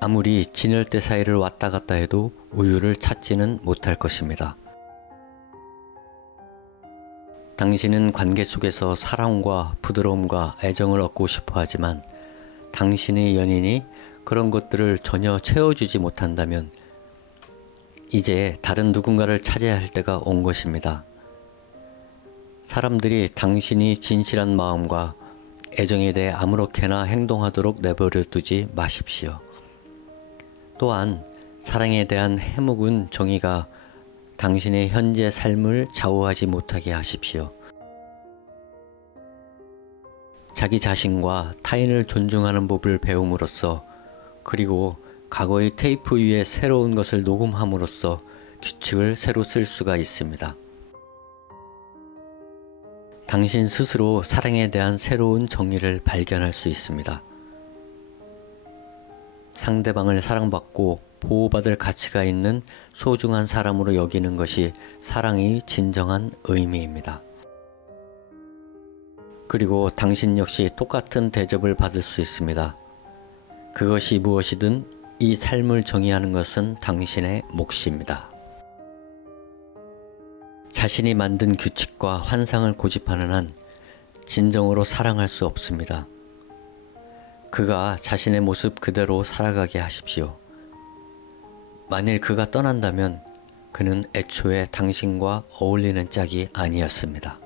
아무리 진열대 사이를 왔다 갔다 해도 우유를 찾지는 못할 것입니다. 당신은 관계 속에서 사랑과 부드러움과 애정을 얻고 싶어 하지만 당신의 연인이 그런 것들을 전혀 채워주지 못한다면 이제 다른 누군가를 찾아야 할 때가 온 것입니다. 사람들이 당신이 진실한 마음과 애정에 대해 아무렇게나 행동하도록 내버려 두지 마십시오. 또한 사랑에 대한 해묵은 정의가 당신의 현재 삶을 좌우하지 못하게 하십시오. 자기 자신과 타인을 존중하는 법을 배움으로써, 그리고 과거의 테이프 위에 새로운 것을 녹음함으로써 규칙을 새로 쓸 수가 있습니다. 당신 스스로 사랑에 대한 새로운 정의를 발견할 수 있습니다. 상대방을 사랑받고 보호받을 가치가 있는 소중한 사람으로 여기는 것이 사랑의 진정한 의미입니다. 그리고 당신 역시 똑같은 대접을 받을 수 있습니다. 그것이 무엇이든 이 삶을 정의하는 것은 당신의 몫입니다. 자신이 만든 규칙과 환상을 고집하는 한 진정으로 사랑할 수 없습니다. 그가 자신의 모습 그대로 살아가게 하십시오. 만일 그가 떠난다면 그는 애초에 당신과 어울리는 짝이 아니었습니다.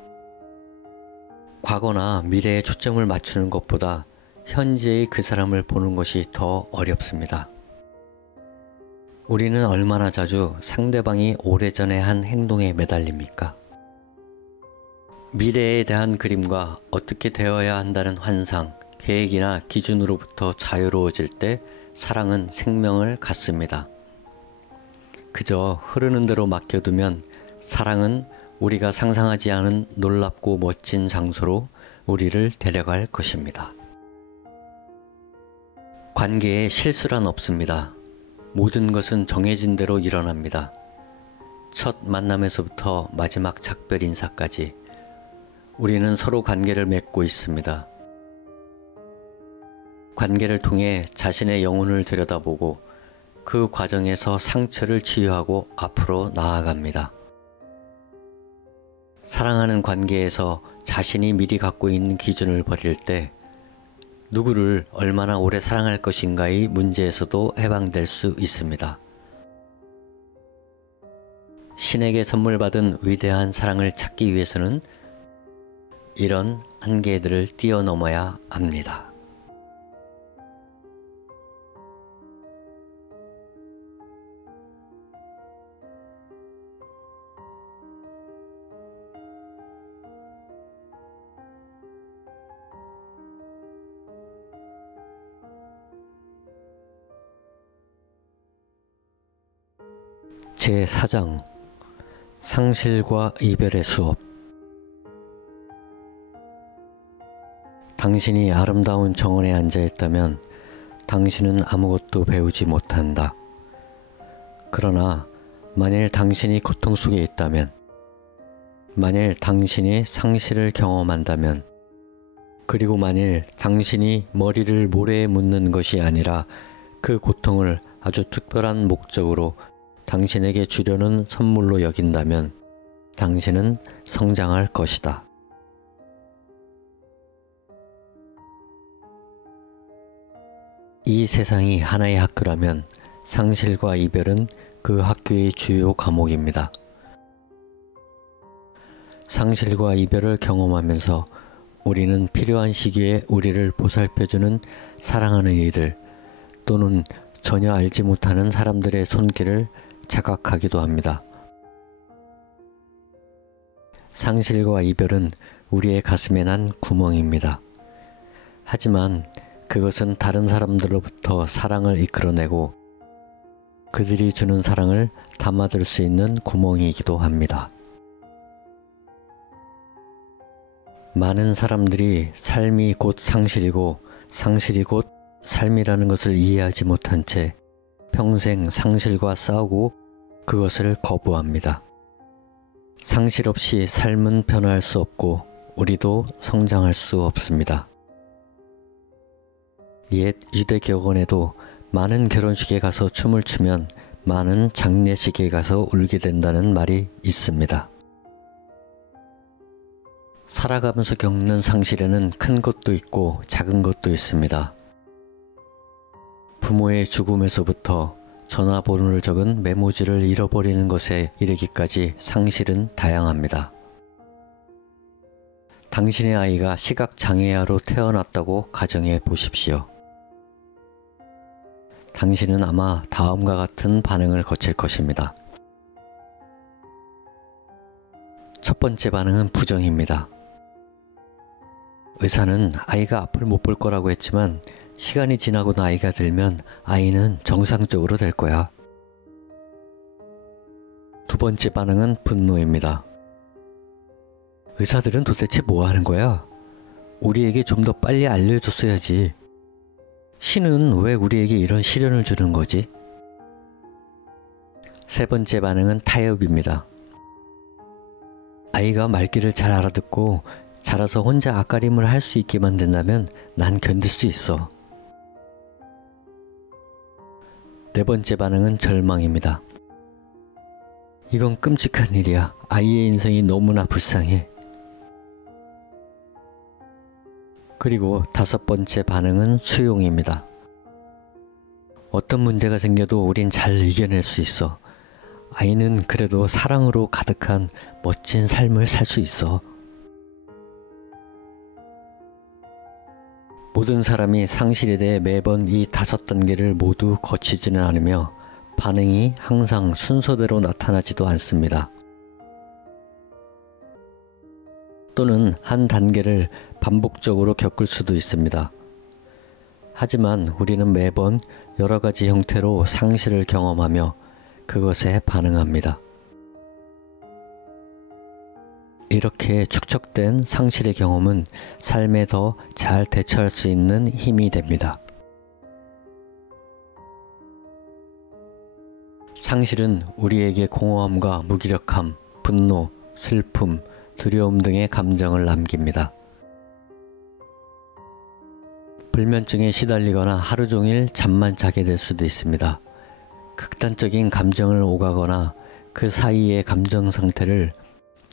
과거나 미래에 초점을 맞추는 것보다 현재의 그 사람을 보는 것이 더 어렵습니다. 우리는 얼마나 자주 상대방이 오래전에 한 행동에 매달립니까? 미래에 대한 그림과 어떻게 되어야 한다는 환상, 계획이나 기준으로부터 자유로워질 때 사랑은 생명을 갖습니다. 그저 흐르는 대로 맡겨두면 사랑은 우리가 상상하지 않은 놀랍고 멋진 장소로 우리를 데려갈 것입니다. 관계에 실수란 없습니다. 모든 것은 정해진 대로 일어납니다. 첫 만남에서부터 마지막 작별 인사까지 우리는 서로 관계를 맺고 있습니다. 관계를 통해 자신의 영혼을 들여다보고 그 과정에서 상처를 치유하고 앞으로 나아갑니다. 사랑하는 관계에서 자신이 미리 갖고 있는 기준을 버릴 때 누구를 얼마나 오래 사랑할 것인가의 문제에서도 해방될 수 있습니다. 신에게 선물 받은 위대한 사랑을 찾기 위해서는 이런 한계들을 뛰어넘어야 합니다. 제4장 상실과 이별의 수업. 당신이 아름다운 정원에 앉아있다면 당신은 아무것도 배우지 못한다. 그러나 만일 당신이 고통 속에 있다면, 만일 당신이 상실을 경험한다면, 그리고 만일 당신이 머리를 모래에 묻는 것이 아니라 그 고통을 아주 특별한 목적으로 당신에게 주려는 선물로 여긴다면 당신은 성장할 것이다. 이 세상이 하나의 학교라면 상실과 이별은 그 학교의 주요 과목입니다. 상실과 이별을 경험하면서 우리는 필요한 시기에 우리를 보살펴주는 사랑하는 이들 또는 전혀 알지 못하는 사람들의 손길을 자각하기도 합니다. 상실과 이별은 우리의 가슴에 난 구멍입니다. 하지만 그것은 다른 사람들로부터 사랑을 이끌어내고 그들이 주는 사랑을 담아둘 수 있는 구멍이기도 합니다. 많은 사람들이 삶이 곧 상실이고 상실이 곧 삶이라는 것을 이해하지 못한 채 평생 상실과 싸우고 그것을 거부합니다. 상실 없이 삶은 변화할 수 없고 우리도 성장할 수 없습니다. 옛 유대교원에도 많은 결혼식에 가서 춤을 추면 많은 장례식에 가서 울게 된다는 말이 있습니다. 살아가면서 겪는 상실에는 큰 것도 있고 작은 것도 있습니다. 부모의 죽음에서부터 전화번호를 적은 메모지를 잃어버리는 것에 이르기까지 상실은 다양합니다. 당신의 아이가 시각장애아로 태어났다고 가정해 보십시오. 당신은 아마 다음과 같은 반응을 거칠 것입니다. 첫 번째 반응은 부정입니다. 의사는 아이가 앞을 못 볼 거라고 했지만 시간이 지나고 나이가 들면 아이는 정상적으로 될 거야. 두 번째 반응은 분노입니다. 의사들은 도대체 뭐 하는 거야? 우리에게 좀 더 빨리 알려줬어야지. 신은 왜 우리에게 이런 시련을 주는 거지? 세 번째 반응은 타협입니다. 아이가 말귀를 잘 알아듣고 자라서 혼자 앞가림을 할 수 있게만 된다면 난 견딜 수 있어. 네 번째 반응은 절망입니다. 이건 끔찍한 일이야. 아이의 인생이 너무나 불쌍해. 그리고 다섯 번째 반응은 수용입니다. 어떤 문제가 생겨도 우린 잘 이겨낼 수 있어. 아이는 그래도 사랑으로 가득한 멋진 삶을 살 수 있어. 모든 사람이 상실에 대해 매번 이 5단계를 모두 거치지는 않으며 반응이 항상 순서대로 나타나지도 않습니다. 또는 한 단계를 반복적으로 겪을 수도 있습니다. 하지만 우리는 매번 여러 가지 형태로 상실을 경험하며 그것에 반응합니다. 이렇게 축적된 상실의 경험은 삶에 더 잘 대처할 수 있는 힘이 됩니다. 상실은 우리에게 공허함과 무기력함, 분노, 슬픔, 두려움 등의 감정을 남깁니다. 불면증에 시달리거나 하루 종일 잠만 자게 될 수도 있습니다. 극단적인 감정을 오가거나 그 사이의 감정 상태를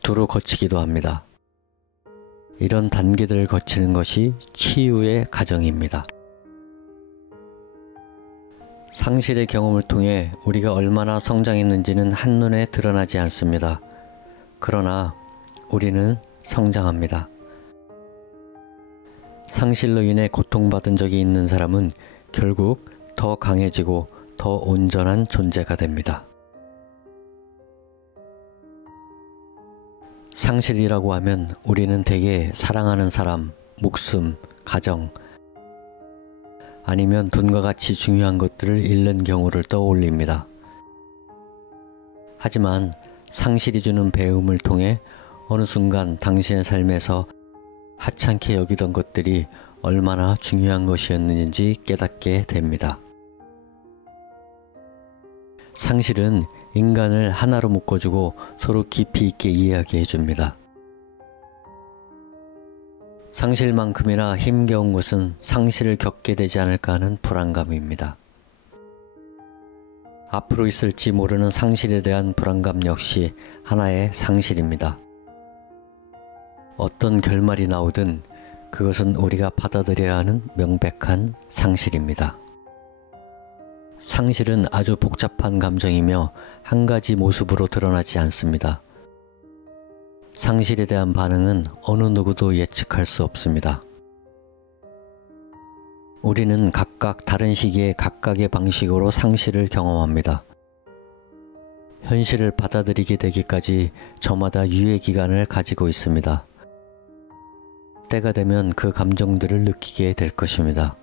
두루 거치기도 합니다. 이런 단계들을 거치는 것이 치유의 과정입니다. 상실의 경험을 통해 우리가 얼마나 성장했는지는 한눈에 드러나지 않습니다. 그러나 우리는 성장합니다. 상실로 인해 고통받은 적이 있는 사람은 결국 더 강해지고 더 온전한 존재가 됩니다. 상실이라고 하면 우리는 대개 사랑하는 사람, 목숨, 가정, 아니면 돈과 같이 중요한 것들을 잃는 경우를 떠올립니다. 하지만 상실이 주는 배움을 통해 어느 순간 당신의 삶에서 하찮게 여기던 것들이 얼마나 중요한 것이었는지 깨닫게 됩니다. 상실은 인간을 하나로 묶어주고 서로 깊이 있게 이해하게 해줍니다. 상실만큼이나 힘겨운 것은 상실을 겪게 되지 않을까 하는 불안감입니다. 앞으로 있을지 모르는 상실에 대한 불안감 역시 하나의 상실입니다. 어떤 결말이 나오든 그것은 우리가 받아들여야 하는 명백한 상실입니다. 상실은 아주 복잡한 감정이며 한 가지 모습으로 드러나지 않습니다. 상실에 대한 반응은 어느 누구도 예측할 수 없습니다. 우리는 각각 다른 시기에 각각의 방식으로 상실을 경험합니다. 현실을 받아들이게 되기까지 저마다 유예 기간을 가지고 있습니다. 때가 되면 그 감정들을 느끼게 될 것입니다.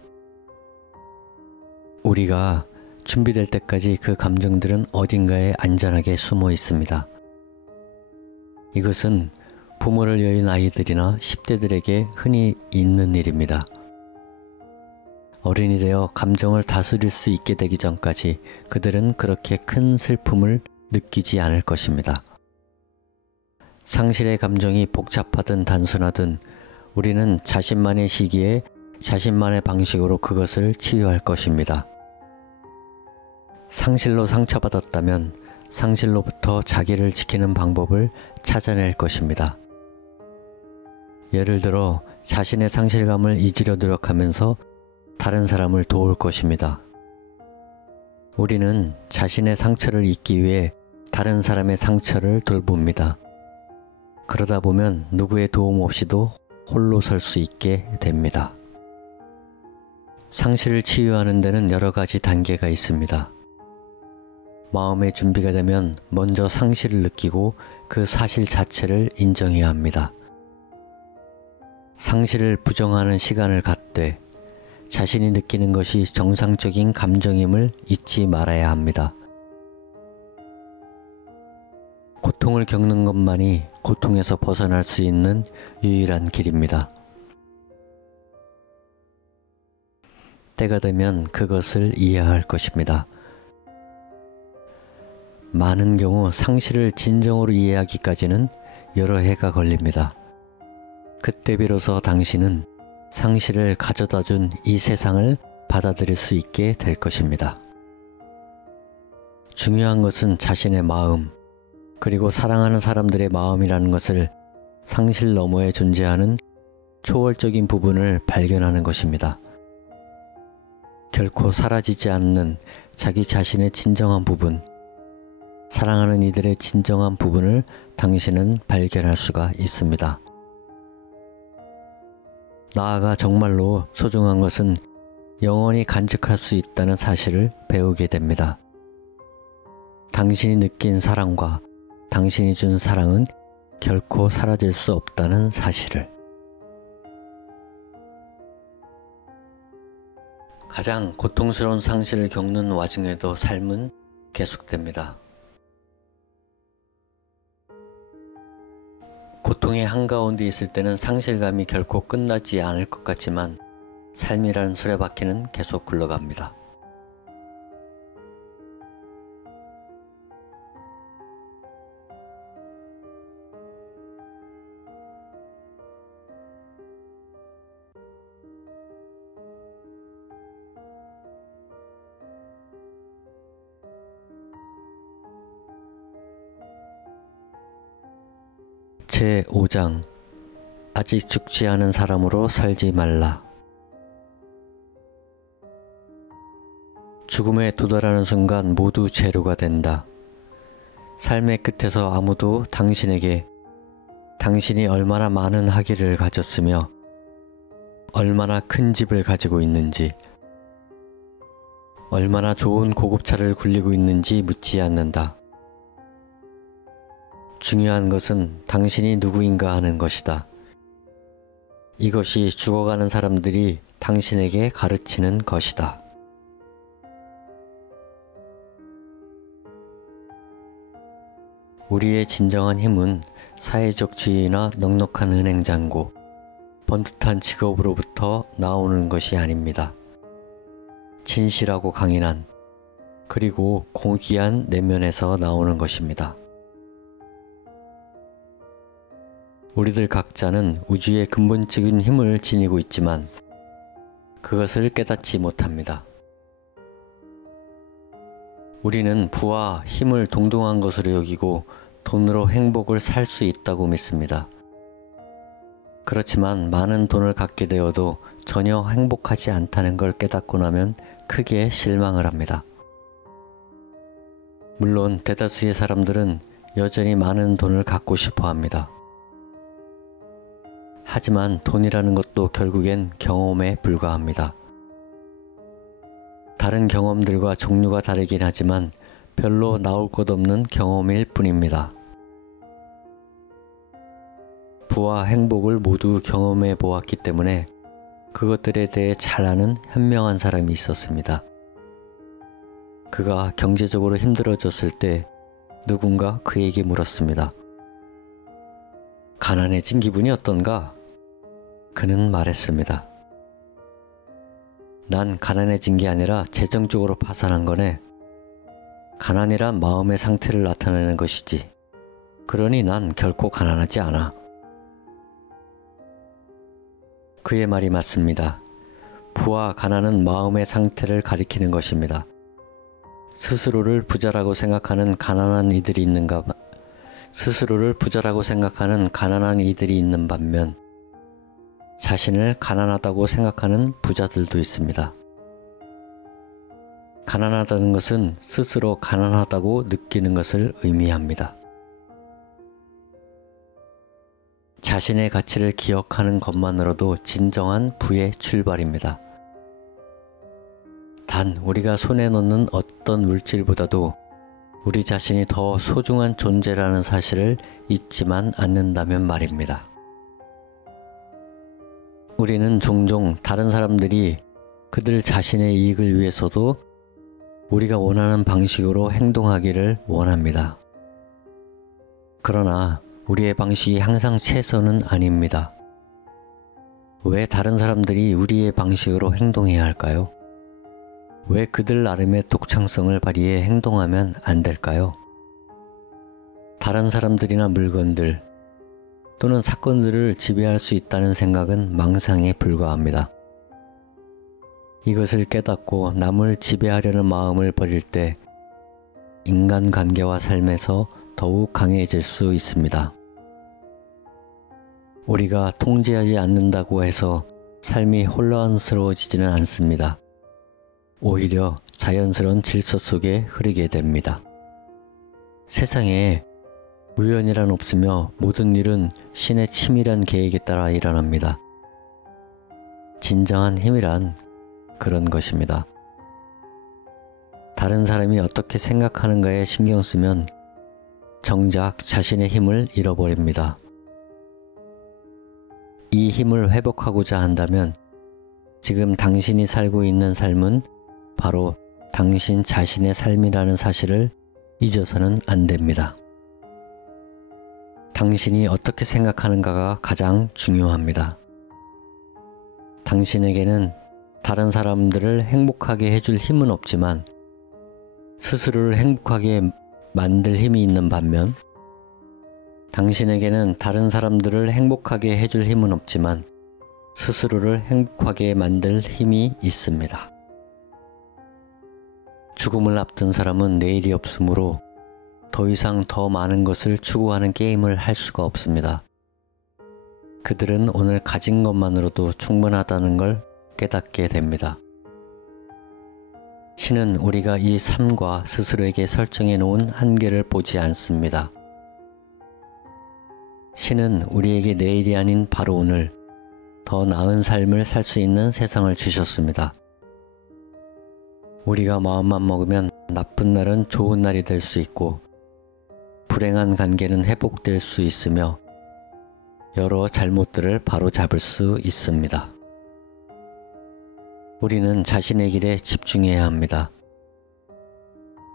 우리가 준비될 때까지 그 감정들은 어딘가에 안전하게 숨어 있습니다. 이것은 부모를 여인 아이들이나 10대들에게 흔히 있는 일입니다. 어른이 되어 감정을 다스릴 수 있게 되기 전까지 그들은 그렇게 큰 슬픔을 느끼지 않을 것입니다. 상실의 감정이 복잡하든 단순하든 우리는 자신만의 시기에 자신만의 방식으로 그것을 치유할 것입니다. 상실로 상처받았다면 상실로부터 자기를 지키는 방법을 찾아낼 것입니다. 예를 들어 자신의 상실감을 잊으려 노력하면서 다른 사람을 도울 것입니다. 우리는 자신의 상처를 잊기 위해 다른 사람의 상처를 돌봅니다. 그러다 보면 누구의 도움 없이도 홀로 설 수 있게 됩니다. 상실을 치유하는 데는 여러 가지 단계가 있습니다. 마음의 준비가 되면 먼저 상실을 느끼고 그 사실 자체를 인정해야 합니다. 상실을 부정하는 시간을 갖되 자신이 느끼는 것이 정상적인 감정임을 잊지 말아야 합니다. 고통을 겪는 것만이 고통에서 벗어날 수 있는 유일한 길입니다. 때가 되면 그것을 이해할 것입니다. 많은 경우 상실을 진정으로 이해하기까지는 여러 해가 걸립니다. 그때 비로소 당신은 상실을 가져다 준 이 세상을 받아들일 수 있게 될 것입니다. 중요한 것은 자신의 마음, 그리고 사랑하는 사람들의 마음이라는 것을 상실 너머에 존재하는 초월적인 부분을 발견하는 것입니다. 결코 사라지지 않는 자기 자신의 진정한 부분, 사랑하는 이들의 진정한 부분을 당신은 발견할 수가 있습니다. 나아가 정말로 소중한 것은 영원히 간직할 수 있다는 사실을 배우게 됩니다. 당신이 느낀 사랑과 당신이 준 사랑은 결코 사라질 수 없다는 사실을. 가장 고통스러운 상실을 겪는 와중에도 삶은 계속됩니다. 고통의 한가운데 있을 때는 상실감이 결코 끝나지 않을 것 같지만 삶이라는 수레바퀴는 계속 굴러갑니다. 제5장 아직 죽지 않은 사람으로 살지 말라. 죽음에 도달하는 순간 모두 재료가 된다. 삶의 끝에서 아무도 당신에게 당신이 얼마나 많은 학위를 가졌으며 얼마나 큰 집을 가지고 있는지, 얼마나 좋은 고급차를 굴리고 있는지 묻지 않는다. 중요한 것은 당신이 누구인가 하는 것이다. 이것이 죽어가는 사람들이 당신에게 가르치는 것이다. 우리의 진정한 힘은 사회적 지위나 넉넉한 은행 잔고, 번듯한 직업으로부터 나오는 것이 아닙니다. 진실하고 강인한, 그리고 고귀한 내면에서 나오는 것입니다. 우리들 각자는 우주의 근본적인 힘을 지니고 있지만 그것을 깨닫지 못합니다. 우리는 부와 힘을 동등한 것으로 여기고 돈으로 행복을 살 수 있다고 믿습니다. 그렇지만 많은 돈을 갖게 되어도 전혀 행복하지 않다는 걸 깨닫고 나면 크게 실망을 합니다. 물론 대다수의 사람들은 여전히 많은 돈을 갖고 싶어 합니다. 하지만 돈이라는 것도 결국엔 경험에 불과합니다. 다른 경험들과 종류가 다르긴 하지만 별로 나올 것 없는 경험일 뿐입니다. 부와 행복을 모두 경험해 보았기 때문에 그것들에 대해 잘 아는 현명한 사람이 있었습니다. 그가 경제적으로 힘들어졌을 때 누군가 그에게 물었습니다. 가난해진 기분이 어떤가? 그는 말했습니다. 난 가난해진 게 아니라 재정적으로 파산한 거네. 가난이란 마음의 상태를 나타내는 것이지. 그러니 난 결코 가난하지 않아. 그의 말이 맞습니다. 부와 가난은 마음의 상태를 가리키는 것입니다. 스스로를 부자라고 생각하는 가난한 이들이 있는 반면 자신을 가난하다고 생각하는 부자들도 있습니다. 가난하다는 것은 스스로 가난하다고 느끼는 것을 의미합니다. 자신의 가치를 기억하는 것만으로도 진정한 부의 출발입니다. 단 우리가 손에 넣는 어떤 물질보다도 우리 자신이 더 소중한 존재라는 사실을 잊지만 않는다면 말입니다. 우리는 종종 다른 사람들이 그들 자신의 이익을 위해서도 우리가 원하는 방식으로 행동하기를 원합니다. 그러나 우리의 방식이 항상 최선은 아닙니다. 왜 다른 사람들이 우리의 방식으로 행동해야 할까요? 왜 그들 나름의 독창성을 발휘해 행동하면 안 될까요? 다른 사람들이나 물건들 또는 사건들을 지배할 수 있다는 생각은 망상에 불과합니다. 이것을 깨닫고 남을 지배하려는 마음을 버릴 때 인간관계와 삶에서 더욱 강해질 수 있습니다. 우리가 통제하지 않는다고 해서 삶이 혼란스러워지지는 않습니다. 오히려 자연스러운 질서 속에 흐르게 됩니다. 세상에 우연이란 없으며 모든 일은 신의 치밀한 계획에 따라 일어납니다. 진정한 힘이란 그런 것입니다. 다른 사람이 어떻게 생각하는가에 신경 쓰면 정작 자신의 힘을 잃어버립니다. 이 힘을 회복하고자 한다면 지금 당신이 살고 있는 삶은 바로 당신 자신의 삶이라는 사실을 잊어서는 안 됩니다. 당신이 어떻게 생각하는가가 가장 중요합니다. 당신에게는 다른 사람들을 행복하게 해줄 힘은 없지만 스스로를 행복하게 만들 힘이 있는 반면 당신에게는 다른 사람들을 행복하게 해줄 힘은 없지만 스스로를 행복하게 만들 힘이 있습니다. 죽음을 앞둔 사람은 내일이 없으므로 더 이상 더 많은 것을 추구하는 게임을 할 수가 없습니다. 그들은 오늘 가진 것만으로도 충분하다는 걸 깨닫게 됩니다. 신은 우리가 이 삶과 스스로에게 설정해 놓은 한계를 보지 않습니다. 신은 우리에게 내일이 아닌 바로 오늘 더 나은 삶을 살 수 있는 세상을 주셨습니다. 우리가 마음만 먹으면 나쁜 날은 좋은 날이 될 수 있고 불행한 관계는 회복될 수 있으며 여러 잘못들을 바로잡을 수 있습니다. 우리는 자신의 길에 집중해야 합니다.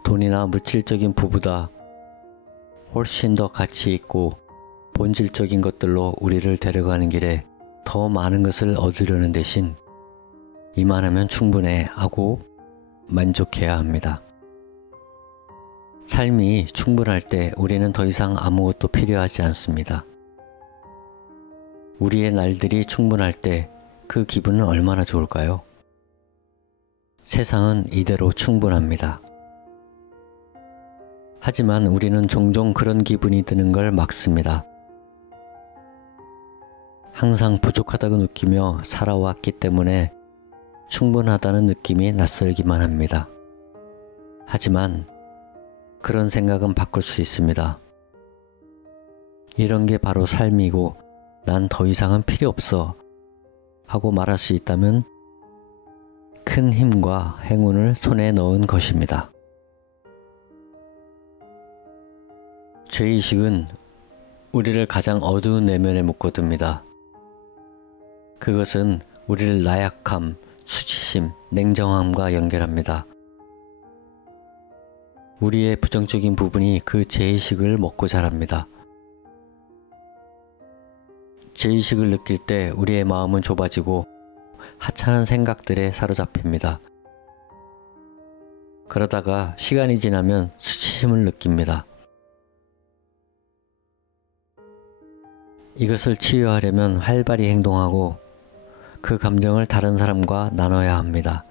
돈이나 물질적인 부보다 훨씬 더 가치 있고 본질적인 것들로 우리를 데려가는 길에 더 많은 것을 얻으려는 대신 이만하면 충분해 하고 만족해야 합니다. 삶이 충분할 때 우리는 더 이상 아무것도 필요하지 않습니다. 우리의 날들이 충분할 때 그 기분은 얼마나 좋을까요? 세상은 이대로 충분합니다. 하지만 우리는 종종 그런 기분이 드는 걸 막습니다. 항상 부족하다고 느끼며 살아왔기 때문에 충분하다는 느낌이 낯설기만 합니다. 하지만 그런 생각은 바꿀 수 있습니다. 이런 게 바로 삶이고 난 더 이상은 필요 없어 하고 말할 수 있다면 큰 힘과 행운을 손에 넣은 것입니다. 죄의식은 우리를 가장 어두운 내면에 묶어둡니다. 그것은 우리를 나약함, 수치심, 냉정함과 연결합니다. 우리의 부정적인 부분이 그 죄의식을 먹고 자랍니다. 죄의식을 느낄 때 우리의 마음은 좁아지고 하찮은 생각들에 사로잡힙니다. 그러다가 시간이 지나면 수치심을 느낍니다. 이것을 치유하려면 활발히 행동하고 그 감정을 다른 사람과 나눠야 합니다.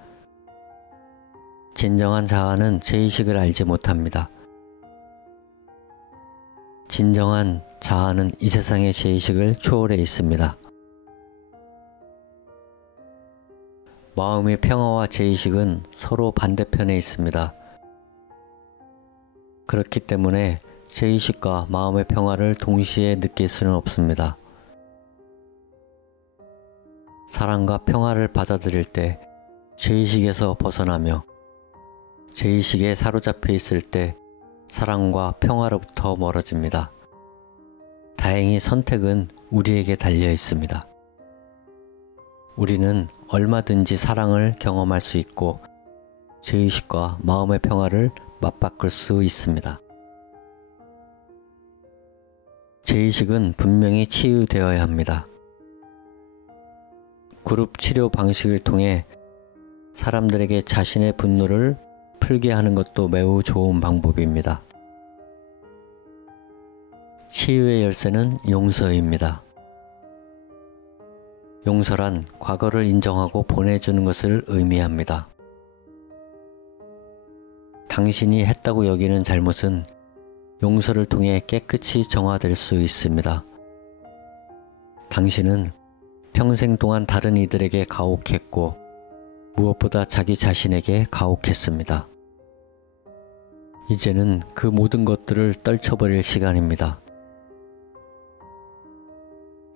진정한 자아는 죄의식을 알지 못합니다. 진정한 자아는 이 세상의 죄의식을 초월해 있습니다. 마음의 평화와 죄의식은 서로 반대편에 있습니다. 그렇기 때문에 죄의식과 마음의 평화를 동시에 느낄 수는 없습니다. 사랑과 평화를 받아들일 때 죄의식에서 벗어나며 죄의식에 사로잡혀 있을 때 사랑과 평화로부터 멀어집니다. 다행히 선택은 우리에게 달려 있습니다. 우리는 얼마든지 사랑을 경험할 수 있고 죄의식과 마음의 평화를 맞바꿀 수 있습니다. 죄의식은 분명히 치유되어야 합니다. 그룹 치료 방식을 통해 사람들에게 자신의 분노를 풀게 하는 것도 매우 좋은 방법입니다. 치유의 열쇠는 용서입니다. 용서란 과거를 인정하고 보내주는 것을 의미합니다. 당신이 했다고 여기는 잘못은 용서를 통해 깨끗이 정화될 수 있습니다. 당신은 평생 동안 다른 이들에게 가혹했고 무엇보다 자기 자신에게 가혹했습니다. 이제는 그 모든 것들을 떨쳐버릴 시간입니다.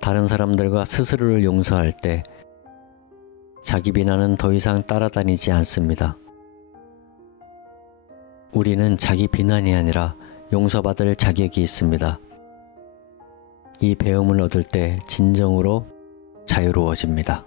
다른 사람들과 스스로를 용서할 때 자기 비난은 더 이상 따라다니지 않습니다. 우리는 자기 비난이 아니라 용서받을 자격이 있습니다. 이 배움을 얻을 때 진정으로 자유로워집니다.